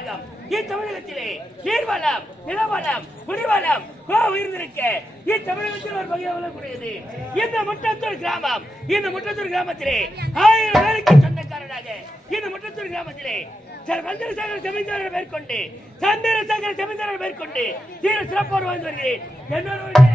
கழகம் இத்தமிழகத்திலே நீர்வளம், நிலவளம், குடிவளம் உயர்ந்திருக்க இத்தமிழகத்தில் ஒரு பகுதியாக வளரக்கூடியது இந்த முட்டத்தூர் கிராமம். இந்த முட்டத்தூர் கிராமத்திலே 1000 பேருக்கு சொந்தக்காரராக இந்த முட்டத்தூர் கிராமத்திலே சந்திரசேகர் ஜமீன்தாரர் மேற்கொண்டு சீர சிறப்போடு வாழ்ந்து வருகிறேன். என்னோட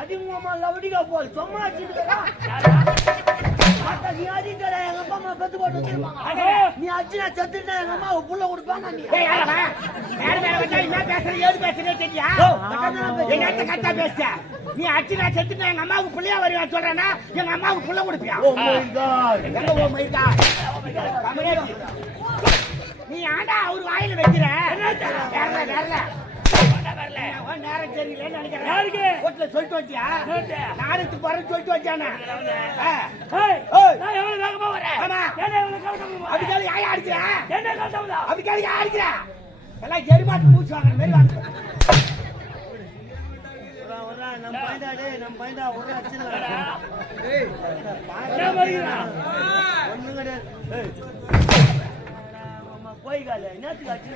அதிகமா லவடிக்கா போல் சும்மா நீ அச்சினா சத்துனா எங்க அம்மா புள்ள கொடுப்பாங்க. நீ அச்சினா செத்துனா எங்க அம்மாவுக்கு பிள்ளையா வருவா சொல்றேன்னா எங்க அம்மாவுக்கு புள்ள கொடுப்பியா? நீ ஆண்டா அவர் வாயில வைக்கிற நேரம் சரியில்லைன்னு நினைக்கிறேன். வீட்டுல சொல்லிட்டு வச்சியா? நாளைக்கு போறேன்னு சொல்லிட்டு வச்சானே. அதுக்காக யார் அடிக்கிற? அதுக்காக யார் அடிக்கிற? எல்லாம் எரிமாட்டு மூச்சு வாங்குற மாதிரி வாங்க. நம்ம பையன்டா ஒரு ஒண்ணு கிடையாது. போய்கால என்னத்துக்கு அச்சு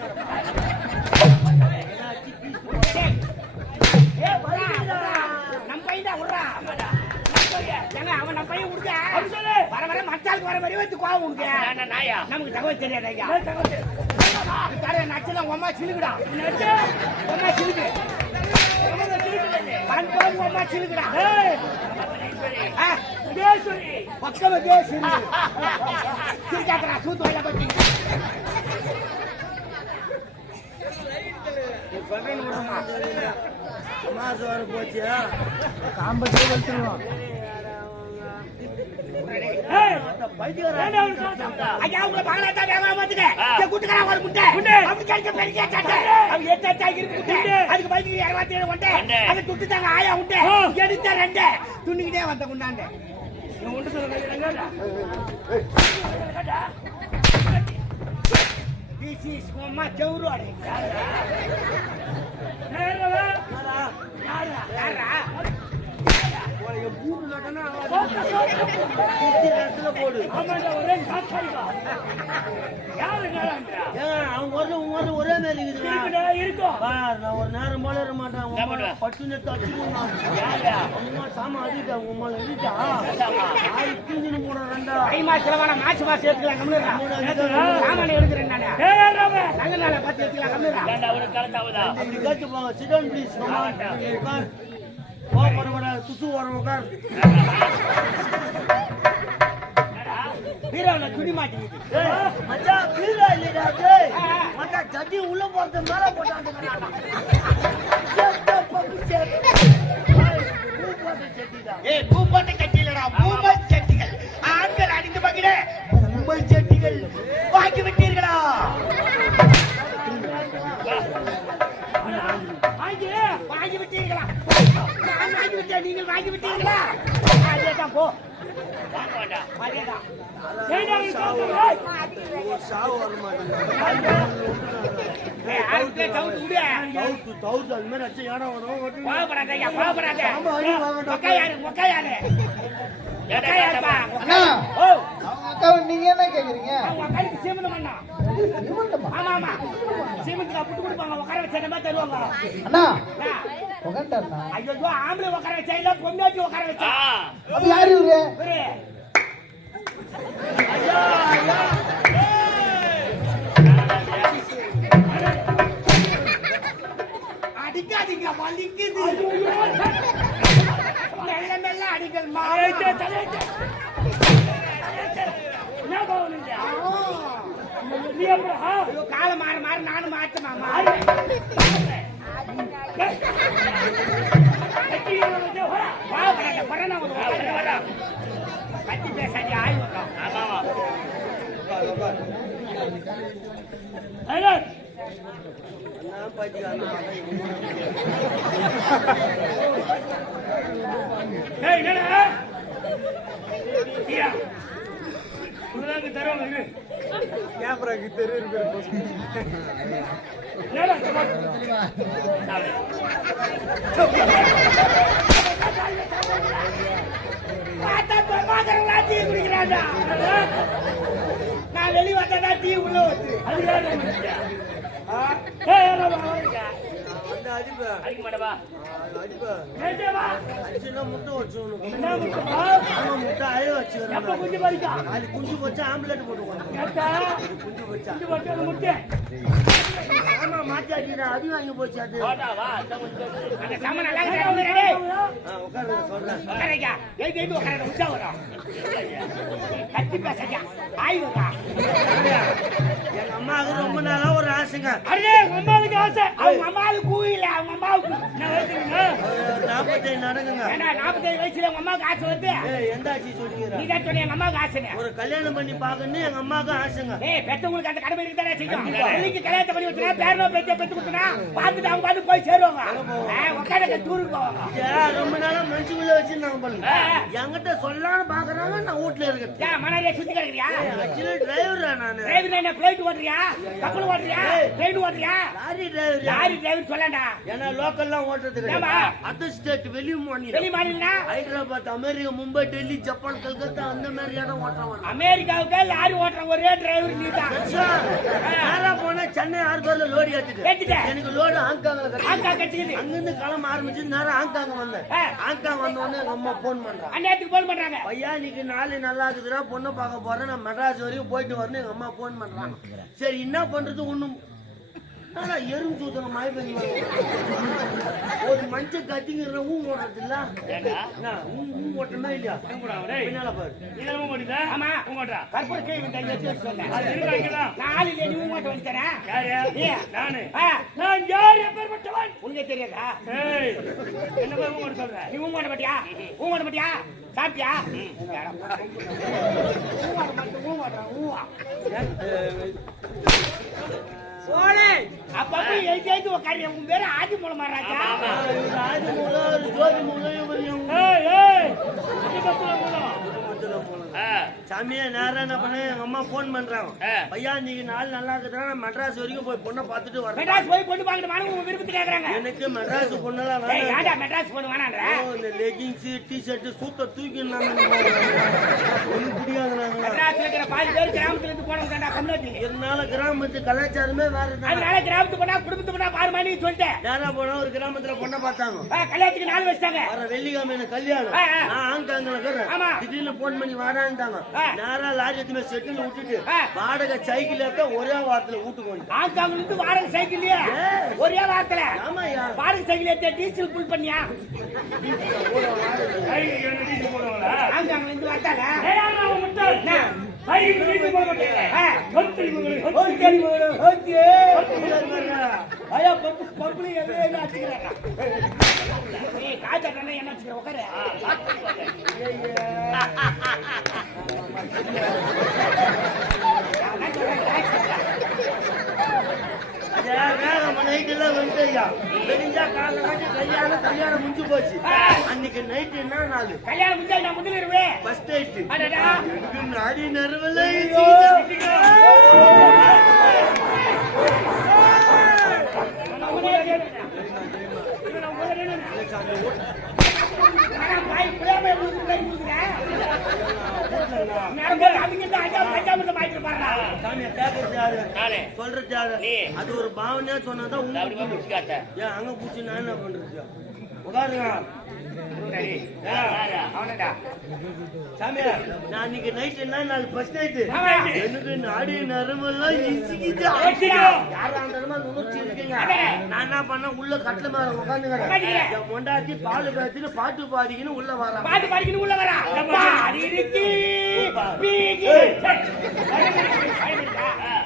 அவன் நம்ம பையன் கொடுக்க வர வர மச்சாலுக்கு வர மாதிரி வந்து கோவம் உனக்கு நமக்கு தகவல் தெரியாது. நச்சலாம் உமா சிலுக்குடா உமா சிலுக்கு உமா சிலுக்குடா பக்கம் சிரிக்காக்கடா சூத்து வயல பத்தி மாசம் போச்சியா காம்பத்தே வச்சிருவோம். துணிக்கிட்டே வந்த குண்டாண்டு செவரு போடு ஒரே மாதிரி இருக்கும். நான் ஒரு நேரம் போல இருக்க மாட்டேன். பட்டு சாமா அதிட்டா உங்க மாசம் மாசம் எடுத்துக்கலாம். சாமான எடுக்கிறேன் நல்ல நாளை பார்த்து எடுத்துக்கலாம். அப்படி கேட்டு போங்க. சிடன் பிளீஸ் துசு வர உட்கார். பீராவில துணி மாட்டேங்குது. சட்டி உள்ள போறது மேல போட்டாங்க. பூப்பட்ட சட்டிலடா பூமல் சட்டிகள் ஆண்கள் அடித்து பகிர பூமல் சட்டிகள் வாங்கி விட்டீர்களா? வாங்கி விட்டீர்களா? நான் வாங்கி விட்டேன். நீங்கள் வாங்கி விட்டீர்களா? அதேதான் போ. நீங்க என்ன கேக்குறீங்க? உட்கார வச்சா தருவாங்க. ஐயோ ஆம்பளை உட்கார வச்சா இல்ல பொண்ணாச்சி உட்கார வச்சா? அது யாரு இவரு? அடிக்காதீங்க வலிக்குது. மெல்ல மெல்ல அடிக்கல் நீ அப்புறம் ஐயோ காலை மாற மாற நானும் மாத்த மாமா கத்தி பேசாடி ஆய் வரும் ஆமா கேமராக்கு தெரியுது டீ குடிக்கிறாங்க நான் வெளியே வந்தா டீ உள்ள வந்து அடிக்க மாட்டவா குஞ்சு போச்சு ஆம்புலெட் போட்டு ஆமா மாச்சாடி அடி வாங்கி போச்சு அது கத்தி பேச ஆய்வா எங்க அம்மாவுக்கு ரொம்ப நாளா ஒரு ஆசைங்க அம்மாவுக்கு ஆசை அவங்க அம்மாவுக்கு கூயில அவங்க அம்மாவுக்கு 45 நடக்குங்க 45 வயசுல உங்க அம்மாவுக்கு ஆசை வருது எந்த ஆட்சி சொல்றீங்க நீ தான் சொன்ன எங்க அம்மாவுக்கு ஆசைங்க ஒரு கல்யாணம் பண்ணி பாக்கணும் எங்க அம்மாவுக்கு ஆசைங்க பெத்தவங்களுக்கு அந்த கடமை இருக்கு தானே செய்யும் பிள்ளைக்கு கல்யாணத்தை பண்ணி வச்சுனா பேரனோ பேச்ச பெத்து கொடுத்தனா பார்த்துட்டு அவங்க பாட்டு போய் சேருவாங்க உட்காந்து டூருக்கு போவாங்க ரொம்ப நாளா மனுஷுக்குள்ள வச்சிருந்தாங்க பாருங்க என்கிட்ட சொல்லலாம்னு பாக்குறாங்க நான் வீட்டுல இருக்கேன் மணாலியா சுத்தி கிடக்குறியா ஆக்சுவலி டிரைவரா நானு டிரைவர் என்ன பிளைட் ஓட்டுறியா கப்பல் ஓட்டுறியா ட்ரெயின் ஓட்டுறியா லாரி டிரைவர் சொல்லண்டா ஏன்னா லோக்கல்லாம் ஓட்டுறது அதர் ஸ்டேட் வெளி மாநிலம்னா ஹைதராபாத் அமெரிக்கா மும்பை டெல்லி ஜப்பான் கல்கத்தா அந்த மாதிரி இடம் ஓட்டுறவன் அமெரிக்காவுக்கு லாரி ஓட்டுற ஒரே டிரைவர் நீ தான் நேரா போனா சென்னை ஆர்பர்ல லோடு ஏத்திட்டு எனக்கு லோடு ஹாங்காங் கட்டிக்குது அங்கிருந்து கிளம்ப ஆரம்பிச்சு நேரம் ஹாங்காங் வந்தேன் ஹாங்காங் வந்த உடனே எங்க அம்மா போன் பண்றாங்க அந்நேரத்துக்கு போன் பண்றாங்க பையா இன்னைக்கு நாளை நல்லா இருக்குதுடா பொண்ணு பார்க்க போறேன் நான் மெட்ராஸ் வரைக்கும் போயிட்டு வரணும் எங்க அம்மா போன் பண்றாங்க சரி என்ன பண்றது ஒண்ணும் எறும்பு சூத்தன மாதிரி பண்ணி ஒரு மஞ்ச கத்திங்கிற ஊ ஓடுறது இல்ல ஓட்டமா இல்லையா பின்னால பாரு ஆமா கற்பூர கேள்வி நாலு லேடி ஊமாட்ட வந்துட்டேன் நான் யார் எப்பேற்பட்டவன் உனக்கு தெரியாதா என்ன போய் ஊமாட்ட சொல்ற நீ ஊமாட்ட மாட்டியா சாப்பிட்டியா அப்ப எழுதி உட்காரு உன் பேரு ஆதி மூலமா ராஜா ஆதி மூலம் ஜோதி மூலம் சாமியா நேரம் என்ன பண்ண எங்க அம்மா போன் பண்றாங்க பையா நீங்க நாள் நல்லா இருக்குதுன்னா மெட்ராஸ் வரைக்கும் போய் பொண்ணை பார்த்துட்டு வரேன் மெட்ராஸ் போய் பொண்ணு பாக்கணும் உங்க விருப்பத்துக்கு கேக்குறாங்க எனக்கு மெட்ராஸ் பொண்ணெல்லாம் வேண்டாம் மெட்ராஸ் பொண்ணு வேணான்ற இந்த லெகிங்ஸ் டி-ஷர்ட் சூத்த தூக்கினாங்க பிடிக்காதுனாங்க மெட்ராஸ்ல இருக்கிற பாதி பேர் கிராமத்துல இருந்து போனவங்க கம்யூனிட்டி இதனால கிராமத்து கலாச்சாரமே வேற அதனால கிராமத்து போனா குடும்பத்து போனா பாரு மாதிரி சொல்லிட்டேன் நேரா போனா ஒரு கிராமத்துல பொண்ணை பார்த்தாங்க கல்யாணத்துக்கு நாள் வச்சாங்க வர வெள்ளிக்கிழமை எனக்கு கல்யாணம் நான் ஹாங்காங்ல இருக்கிறேன் திடீர்னு போன் பண்ணி வரான்ட்டாங்க நேரா லாரி எடுத்து செட்டில் விட்டுட்டு வாடகை சைக்கிள் எடுத்த ஒரே வாரத்துல வீட்டுக்கு வந்து ஹாங்காங்ல இருந்து வாடகை சைக்கிள்லயே ஒரே வாரத்துல ஆமாயா வாடகை சைக்கிள் எடுத்து டீசல் ஃபுல் பண்ணியா ஹாங்காங்ல இருந்து வந்தாங்க என்ன உட்காரு கல்யாணம் முடிஞ்சு போச்சு அன்னைக்கு நைட் என்ன நாள் கல்யாணம் முடிஞ்சா நான் முதலிருவே ஃபர்ஸ்ட் நைட் நாடி நறுவல சொல்றது அது ஒரு பாவனையா சொன்னதான் அங்க பூச்சி நான் என்ன பண்றது உட்காருங்க சாமியா நான் இன்னைக்கு நைட் என்ன நாள் ஃபர்ஸ்ட் நைட் எனக்கு நாடி நரம்பெல்லாம் இசிக்கிச்சு யாரா இருந்தாலும் உணர்ச்சி இருக்குங்க நான் என்ன பண்ண உள்ள கட்டில மேல உட்காந்துக்கிறேன் கொண்டாட்டி பால் பேத்திட்டு பாட்டு பாடிக்கின்னு உள்ள வரேன் பாட்டு பாடிக்கின்னு உள்ள வரேன்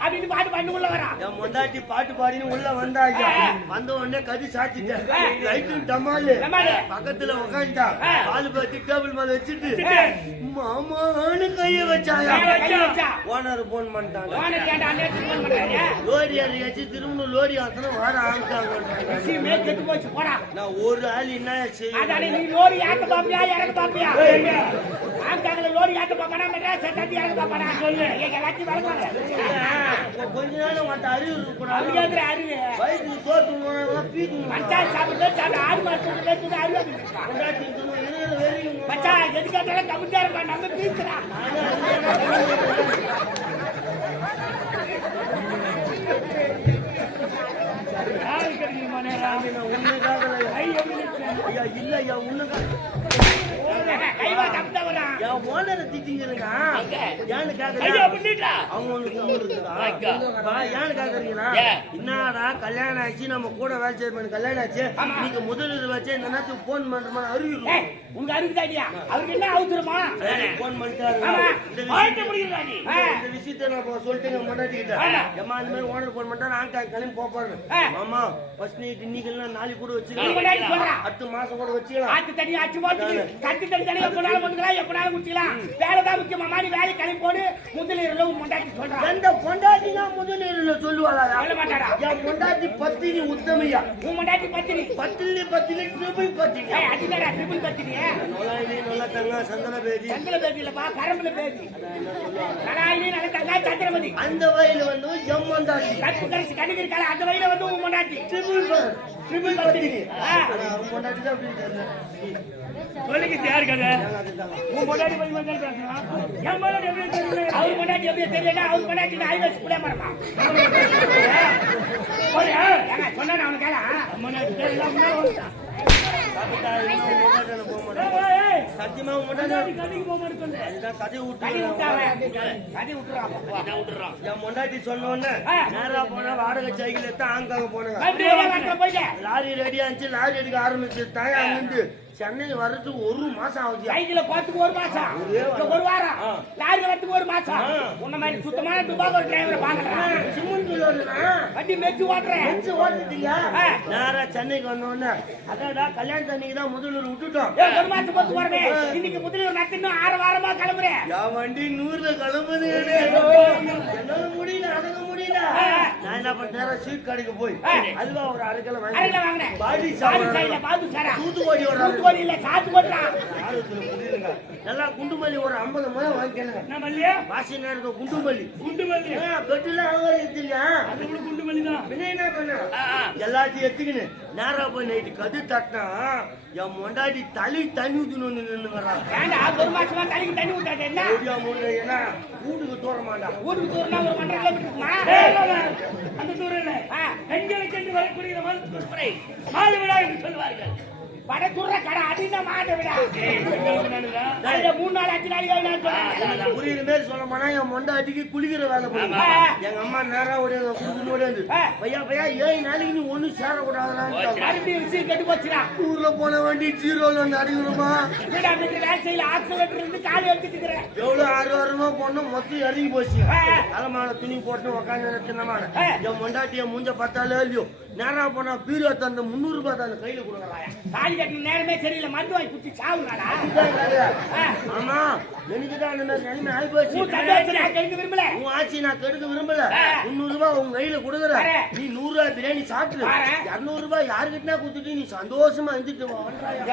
அப்படின்னு பாட்டு பண்ணி உள்ள வரா. என் பொண்டாட்டி பாட்டு பாடின்னு உள்ள வந்தாங்க. வந்த உடனே கதி சாத்திட்டேன். லைட்டு டமாலு பக்கத்துல உட்காந்துட்டா. பால் பாத்தி டேபிள் மேல வச்சுட்டு மாமான்னு கைய வச்சாயா. ஓனர் போன் பண்ணிட்டாங்க. லோரி அறியாச்சு திரும்ப லோரி ஆத்தனும் வர ஆரம்பிச்சாங்க. கெட்டு போச்சு போடா. நான் ஒரு ஆள் என்ன செய்ய நீ லோரி ஆட்ட பாப்பியா இறக்க பாப்பியா? ஆங்காங்கல லோரி ஆட்ட பாப்பானா மெட்ராஸ் தட்டி இறக்க பாப்பானா சொல்லு. எல்லாத்தையும் வரப்பாங்க. கொஞ்ச நேரம் மத்த அறிவு இருக்கணும். அறியாதுற அறிவு. வயிற்று தோத்து பீக்கணும். மச்சான் சாப்பிட்டு சாப்பிட்டு 6 மாசத்துக்கு பேசுறது அறிவு. மச்சான் எதுக்காட்டாலும் கமிட்டா இருப்பா நம்ம பீசுறா. இல்லையா உன்னுக்காக ஓனரை திட்டிங்கிறீங்க. ஏன்னு கேக்குறீங்களா? என்னடா கல்யாணம் ஆச்சு நம்ம கூட வேலை செய்ய கல்யாணம் ஆச்சு. நீங்க முதலீடு வச்சு இந்த நேரத்துக்கு போன் பண்ற அறிவு உங்க அறிவுதாடியா? அவருக்கு என்ன அவசரமா? போன் பண்ணிட்டாரு. இந்த விஷயத்த நான் சொல்லிட்டு முன்னாடிக்கிட்டேன். ஏமா அந்த மாதிரி ஓனர் போன் பண்ணிட்டா நான் கிளம்பி போப்பாரு. ஆமா ஃபர்ஸ்ட் நைட் இன்னைக்கு நாளைக்கு கூட வச்சுக்கலாம். 10 மாசம் கூட வச்சுக்கலாம். ஆத்து தண்ணி ஆச்சு போட்டு கட்டி தண்ணி தண்ணி எப்பனாலும் போட்டுக்கலாம் எப்பனாலும் குடிக்கலாம். வேலைதான் முக்கியமா மாதிரி வேலை கிளம்பி போடு. முதலீடுல முண்டாட்டி சொல்றான். எந்த பொண்டாட்டினா முதலீடுல சொல்லுவாளா? சொல்ல மாட்டாடா. என் பொண்டாட்டி பத்தினி உத்தமையா. உன் பொண்டாட்டி பத்தினி பத்தினி ட்ரிபிள் பத்தினி. அதுதாடா ட்ரிபிள் பத்தினி. நல்லா தங்க சந்தன பேதி. சந்தன பேதி இல்லப்பா கரம்புல பேதி. கடாயினி நல்ல தங்க சந்திரமதி. அந்த வயல வந்து எம் பொண்டாட்டி. கட்டு கரிசி கடிக்கிற அந்த வயல வந்து உன் பொண்டாட்டி ட்ரிபிள் பத்தினி. அவன் பொண்டாட்டி தான் அப்படி தெரியல. சொல்லுங்க யாரு கதை? உன் பொண்டாட்டி பத்தி மட்டும் பேசணும். என் பொண்டாட்டி எப்படி தெரியல? அவர் பொண்டாட்டி எப்படி தெரியல? அவர் பொண்டாட்டி ஹைவேஸ் கூட மாறலாம். சொன்னா அவனுக்கு கேளா சத்தியமா என் முண்டாட்டி சொன்ன நேரா போன வாடகை சைக்கிள் எடுத்து ஆங்காங்க போனாங்க. லாரி ரெடியா இருந்துச்சு. லாரி எடுக்க ஆரம்பிச்சு தாயா நின்று சென்னை வர்றதுக்கு 1 மாசம் ஆகுது. சைக்கிள போறதுக்கு 1 மாசம், 1 வாரம், லாரி வரதுக்கு 1 மாசம். உன்ன மாதிரி சுத்தமான துபாக ஒரு டிரைவரை பாக்குறேன். வண்டி மெச்சு ஓட்டுறேன். நேரா சென்னைக்கு வந்தோடனே அதான்டா கல்யாணம் அன்னைக்கு தான் முதலூர் விட்டுட்டோம். 1 மாசம் போட்டு போறேன். இன்னைக்கு முதலூர் நடத்தினோம் 6 வாரமா கிளம்புறேன். என் வண்டி 100ல கிளம்புது. என்னால முடியல, அடங்க முடியல. நான் என்ன பண்ண சீட் கடைக்கு போய் அதுவா ஒரு அரைக்கல வாங்கினேன். பாடி சாரா தூத்துக்குடி இல்ல சாத்து போட்டான். நல்லா குண்டுமல்லி ஒரு 50 முறை வாங்கிக்கணுங்க. வாசி நேரத்துக்கு குண்டுமல்லி பெட்டுல குண்டுமல்லி தான் என்ன பண்ண எல்லாத்தையும் எடுத்துக்கின்னு நேரா போய் நைட்டு கது தட்டினா என் மொண்டாடி தண்ணி ஊத்தணும்னு நின்னுங்கிறான். 1 மாசமா தண்ணி ஊத்தாது என்ன வீட்டுக்கு தூர மாட்டா. வீட்டுக்கு தூரம்னா ஒரு 1.5 கிலோமீட்டர் இருக்குமா? அந்த தூரம் இல்ல. பெண்களுக்கு வரக்கூடிய மாலை விழா என்று சொல்லுவார்கள். படத்துற கடை அதிக மாட்ட விடா. 3 நாள் 5 நாள் புரியுற மாதிரி சொல்ல போனா என் மொண்டாட்டிக்கு குளிக்கிற வேலை போடுங்க. எங்க அம்மா நேரா ஓடியாது பையா 7 நாளைக்கு நீ ஒண்ணு சேரக்கூடாது. விஷயம் கெட்டு போச்சுடா. ஊர்ல போன வண்டி 0ல வந்து அடிக்கிறோமா? வேலையில ஆக்சிலேட்டர் இருந்து காலி எடுத்துட்டு இருக்கிறேன். எவ்வளவு 6 வாரமா பொண்ணு மொத்தம் இறங்கி போச்சு. தலைமால துணி போட்டு உக்காந்து என் மொண்டாட்டிய மூஞ்ச பார்த்தாலே இல்லையோ நேரா போனா பீரோ தந்த 300 ரூபாய் தான் கையில கொடுக்குறாங்க. தாலி கட்டின நேரமே சரியில்லை. மருந்து வாங்கி குடிச்சு சாவுனாடா. ஆமா எனக்குதான் அந்த மாதிரி நிலைமை ஆகி போச்சு. கெடுக்க விரும்பல. உன் ஆட்சி நான் கெடுக்க விரும்பல. 300 ரூபாய் உங்க கையில கொடுக்குற. நீ 100 ரூபாய் பிரியாணி சாப்பிட்டு 200 ரூபாய் யாருக்கிட்டா குடுத்துட்டு நீ சந்தோஷமா இருந்துட்டு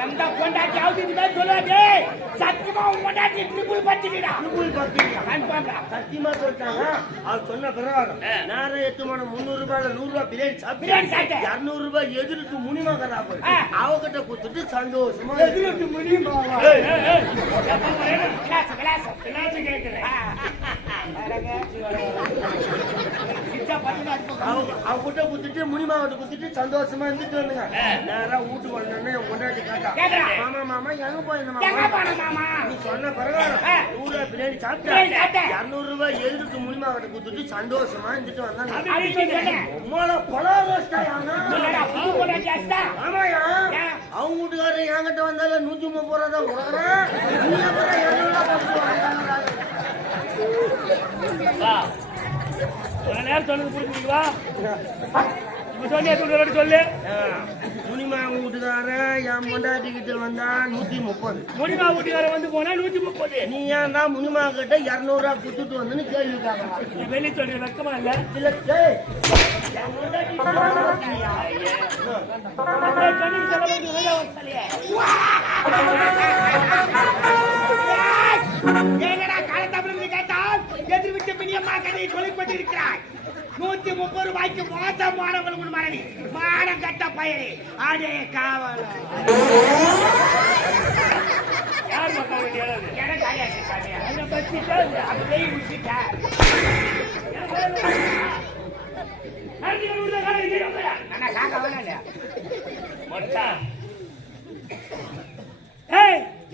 எந்த பொண்டாட்டி ஆகுது சொல்லாதே. சத்தியமா உன் பொண்டாட்டி ட்ரிபிள் பத்திடா. சத்தியமா சொல்லிட்டாங்க. அவர் சொன்ன பிரகாரம் நேரம் 8 மணி 300 ரூபாய்ல 100 ரூபாய் பிரியாணி சாப்பிட்டு 200 ரூபாய் எதிர்த்து முனிமகரா போய் அவகிட்ட குடுத்துட்டு சந்தோஷமா எதிர்த்து முனிமாவா அவகிட்ட குடுத்துட்டு முனிமாவட்ட குடுத்துட்டு சந்தோஷமா இருந்துட்டு வந்துங்க. நேரா வீட்டுக்கு வந்தோடனே கொண்டாடி கேட்டா மாமா மாமா எங்க போயிருந்தா நீ சொன்ன பிரகாரம் 100 ரூபாய் பிரியாணி சாப்பிட்டா 200 ரூபாய் எதிர்த்து முனிமாவட்ட குடுத்துட்டு சந்தோஷமா இருந்துட்டு வந்தாங்க. ஆமாயா அவங்க வீட்டுக்காரர் என்கிட்ட வந்தால 130 ரூபா தான் கொடுக்குறேன். ஒரு நேரம் சொன்னது புரிஞ்சுக்கவா இப்ப சொல்லி எப்படி சொல்லு முனிமா வீட்டுக்கார என் பொண்டாட்டி கிட்ட வந்தா 130. முடிமா வீட்டுக்கார வந்து போனா 130. நீ ஏன்டா முனிமா கிட்ட 200 ரூபா கொடுத்துட்டு வந்துன்னு கேள்வி கேட்கலாம். நீ வெளியே சொல்ற வெக்கமா இல்ல இல்ல டேய், என் பொண்டாட்டி கிட்ட வந்தா சொன்னது சொல்ல வேண்டிய வேலை வரலையே. என்னடா காலத்தமிழ் கேட்டால் எதிர்விட்ட பிரியம்மா கதையை சொல்லிக் கொண்டிருக்கிறாய். 130 ரூபாய்க்கு மோசமானவர்கள் மரணி மானம் கட்ட பயனே அடே காவல யார் மக்கள் வேண்டிய எனக்கு ஆயாச்சு சாமியா அதை பற்றிட்டா அப்படியே முடிச்சுட்டா அண்ணா காக்க வேணாம் இல்லையா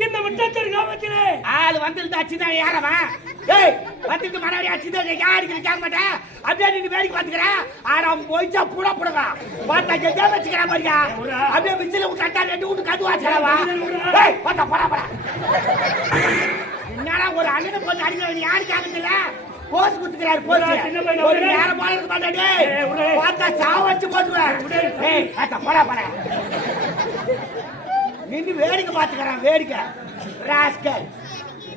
இந்த முட்டத்தூர் கிராமத்திலே ஆள் வந்துருந்தா அச்சுதான் யாரவா ஏய் வந்துட்டு மறுபடி அச்சுதான் யாருக்கு கேட்க மாட்டேன் அப்படியே நீ வேடிக்கை பாத்துக்கிற ஆறாம் போயிச்சா புட புடுங்க பார்த்தா ஜெஜா வச்சுக்கிற மாதிரியா அப்படியே மிச்சில விட்டா 2 வீட்டு கது வாச்சலவா ஏய் பார்த்தா போடா போடா என்னடா ஒரு அண்ணனை போட்டு அடிக்கிறது யாரு கேட்கல போஸ் குத்துக்கிறாரு போஸ் ஒரு நேரம் போல இருக்க மாட்டாடே பார்த்தா சாவச்சு போட்டுவேன் ஏய் பார்த்தா போடா போடா நின்னு வேடிக்கை பாத்துக்கறான் வேடிக்கை ராஸ்கல்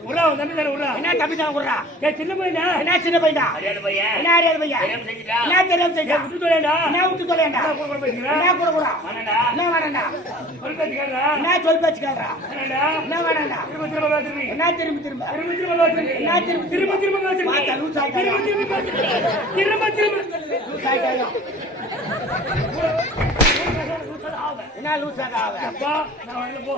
உடா தம்பி தான உடா என்ன தம்பி தான் உடா சின்ன பையனா என்ன சின்ன பையனா அறியாத பையன் என்ன அறியாத பையன் தெரியாம செஞ்சுடா என்ன தெரியாம செஞ்சா விட்டு தொலைடா என்ன விட்டு தொலைண்டா கூட பேசுறா என்ன கூட கூட வேணடா என்ன வேணாண்டா ஒரு பேச்சுக்கறா என்ன சொல் பேச்சுக்கறா வேணடா என்ன வேணாண்டா திரும்ப திரும்ப பேசுறீ என்ன திரும்ப திரும்ப திரும்ப திரும்ப பேசுறீ என்ன திரும்ப திரும்ப திரும்ப பேசுறீ பார்த்தா லூஸ் ஆயிட்டாயா? திரும்ப திரும்ப லூஸ் ஆயிட்டாயா? என்ன லூஸ் ஆகாவ அப்பா நான் வரல போ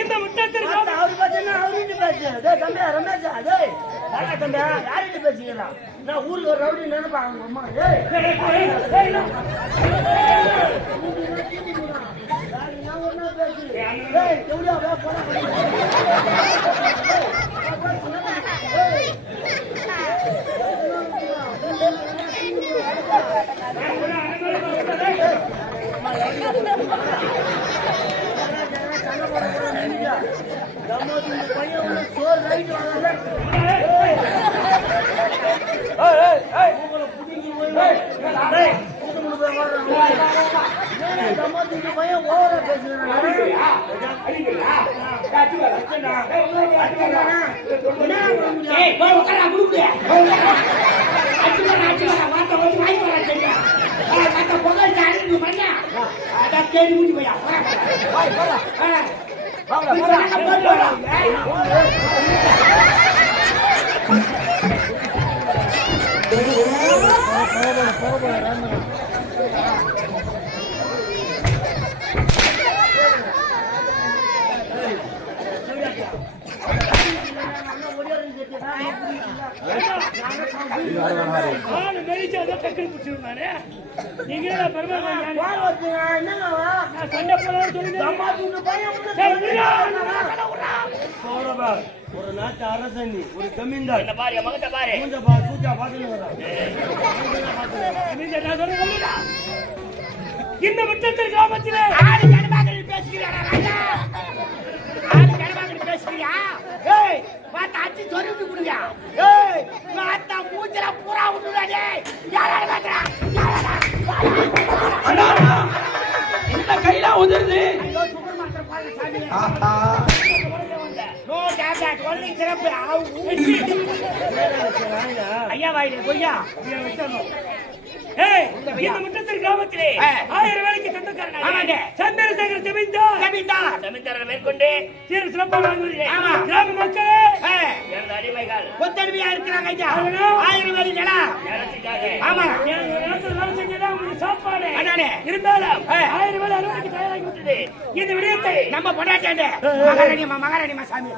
இந்த முட்டத்தூர் அவரு பார்த்தா அவரு பேசு. டேய் தம்பி ரமேஷ், டேய் யாரா தம்பி யார்கிட்ட பேசிக்கிறா? நான் ஊருக்கு ஒரு ரவுடி நினைப்பாங்க அம்மா. டேய் நான் ஒண்ணா பேசு. டேய் எவ்வளோ போடா. ஏய் போய் உட்காரா குடுக்குறியா அச்சுமா வாட்ட வந்து வாங்கி வர சரியா அந்த பொங்கல் சாரி நீ பண்ணா அட கேடி மூடி போயா போய் போடா வாங்க நீங்க பெருமாள் ஒரு நாட்டு அரசன் ஒரு ஜமீன்தார் என்ன பாரு மகத்தை பாரு சூச்சா பாத்துன்னு இந்த முட்டத்தூர் கிராமத்திலே ஆறு ஜனபாகரில் பேசுகிறாரா ராஜா ஆறு ஜனபாகரில் பேசுறியா ஏய் வாட்ட அச்சி சொருவி குடுங்க ஏய் வாட்ட மூஞ்சல பூரா விட்டுடா டேய் யாரா பாக்குறா யாரா அண்ணா இந்த கையில உதிருது ஐயோ சுகர் மாத்திரை பாருங்க சாமி ஆஹா நோ டேப்லெட் ஒன்லி சிரப் ஐயா வாயிலே கொய்யா இந்த முட்டத்தூர் கிராமத்திலே 1000 வேலைக்கு சொந்தக்காரனாக சந்திரசேகர் ஜமீன்தார் மேற்கொண்டு சீர சிறப்பாக வாழ்ந்துள்ளேன். கிராம மக்களே எனது அடிமைகள் கொத்தடிமையா இருக்கிறாங்க ஐயா 1000 வேலை நிலம் ஆமா வேலை செஞ்சா உங்களுக்கு சாப்பாடு அதானே. இருந்தாலும் 1000 வேலை அறுவடைக்கு தயாராகி விட்டது. இந்த விடயத்தை நம்ம பொண்டாட்டே மகாராணிமா சாமி